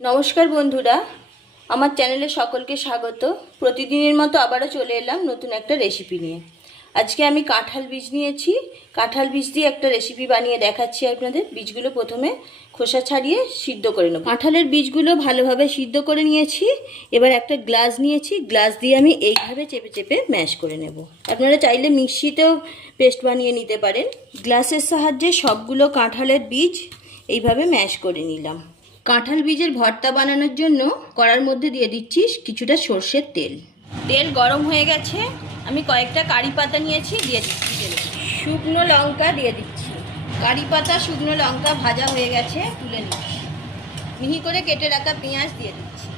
নমস্কার বন্ধুরা, আমার চ্যানেলে সকলকে স্বাগত। প্রতিদিনের মতো আবারও চলে এলাম নতুন একটা রেসিপি নিয়ে। আজকে আমি কাঁঠাল বীজ নিয়েছি। কাঁঠাল বীজ দিয়ে একটা রেসিপি বানিয়ে দেখাচ্ছি আপনাদের। বীজগুলো প্রথমে খোসা ছাড়িয়ে সিদ্ধ করে নেব। কাঁঠালের বীজগুলো ভালোভাবে সিদ্ধ করে নিয়েছি। এবার একটা গ্লাস নিয়েছি, গ্লাস দিয়ে আমি এইভাবে চেপে চেপে ম্যাশ করে নেব। আপনারা চাইলে মিক্সিতেও পেস্ট বানিয়ে নিতে পারেন। গ্লাসের সাহায্যে সবগুলো কাঁঠালের বীজ এইভাবে ম্যাশ করে নিলাম। কাঁঠাল বীজের ভর্তা বানানোর জন্য কড়ার মধ্যে দিয়ে দিচ্ছি কিছুটা সর্ষের তেল। তেল গরম হয়ে গেছে, আমি কয়েকটা কারি পাতা নিয়েছি, দিয়ে দিচ্ছি তেলে। শুকনো লঙ্কা দিয়ে দিচ্ছি। কারি পাতা শুকনো লঙ্কা ভাজা হয়ে গেছে, তুলে নিচ্ছি। মিহি করে কেটে রাখা পেঁয়াজ দিয়ে দিচ্ছি।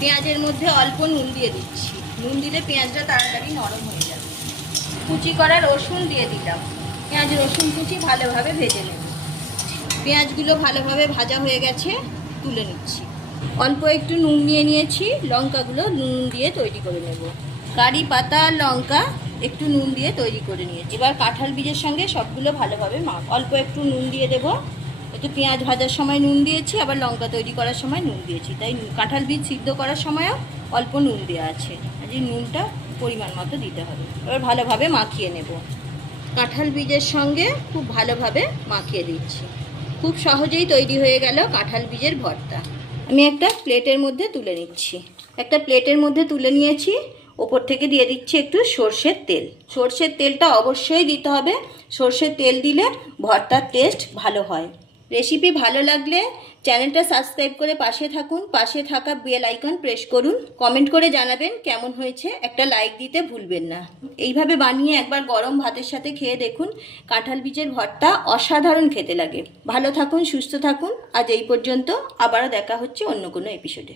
পেঁয়াজের মধ্যে অল্প নুন দিয়ে দিচ্ছি। নুন দিলে পেঁয়াজটা তাড়াতাড়ি নরম হয়ে যাবে। কুচি করা রসুন দিয়ে দিলাম। পেঁয়াজ রসুন কুচি ভালোভাবে ভেজে নেব। পেঁয়াজগুলো ভালোভাবে ভাজা হয়ে গেছে, তুলে নিচ্ছি। অল্প একটু নুন নিয়ে নিয়েছি, লঙ্কাগুলো নুন দিয়ে তৈরি করে নেব। কারি পাতা আর লঙ্কা একটু নুন দিয়ে তৈরি করে নিয়েছি। এবার কাঁঠাল বীজের সঙ্গে সবগুলো ভালোভাবে অল্প একটু নুন দিয়ে দেব। একটু পেঁয়াজ ভাজার সময় নুন দিয়েছি, আবার লঙ্কা তৈরি করার সময় নুন দিয়েছি, তাই কাঁঠাল বীজ সিদ্ধ করার সময়ও অল্প নুন দেওয়া আছে। এই নুনটা পরিমাণ মতো দিতে হবে। এবার ভালোভাবে মাখিয়ে নেব। কাঁঠাল বীজের সঙ্গে খুব ভালোভাবে মাখিয়ে দিচ্ছি। খুব সহজেই তৈরি হয়ে গেল কাঁঠাল বীজের ভর্তা। আমি একটা প্লেটের মধ্যে তুলে নিচ্ছি। একটা প্লেটের মধ্যে তুলে নিয়েছি। ওপর থেকে দিয়ে দিচ্ছি একটু সর্ষের তেল। সর্ষের তেলটা অবশ্যই দিতে হবে। সর্ষের তেল দিলে ভর্তার টেস্ট ভালো হয়। রেসিপি ভালো লাগলে চ্যানেলটা সাবস্ক্রাইব করে পাশে থাকুন। পাশে থাকা বেল আইকন প্রেস করুন। কমেন্ট করে জানাবেন কেমন হয়েছে। একটা লাইক দিতে ভুলবেন না। এইভাবে বানিয়ে একবার গরম ভাতের সাথে খেয়ে দেখুন। কাঁঠাল বীজের ভর্তা অসাধারণ খেতে লাগে। ভালো থাকুন, সুস্থ থাকুন। আজ এই পর্যন্ত। আবারও দেখা হচ্ছে অন্য কোনো এপিসোডে।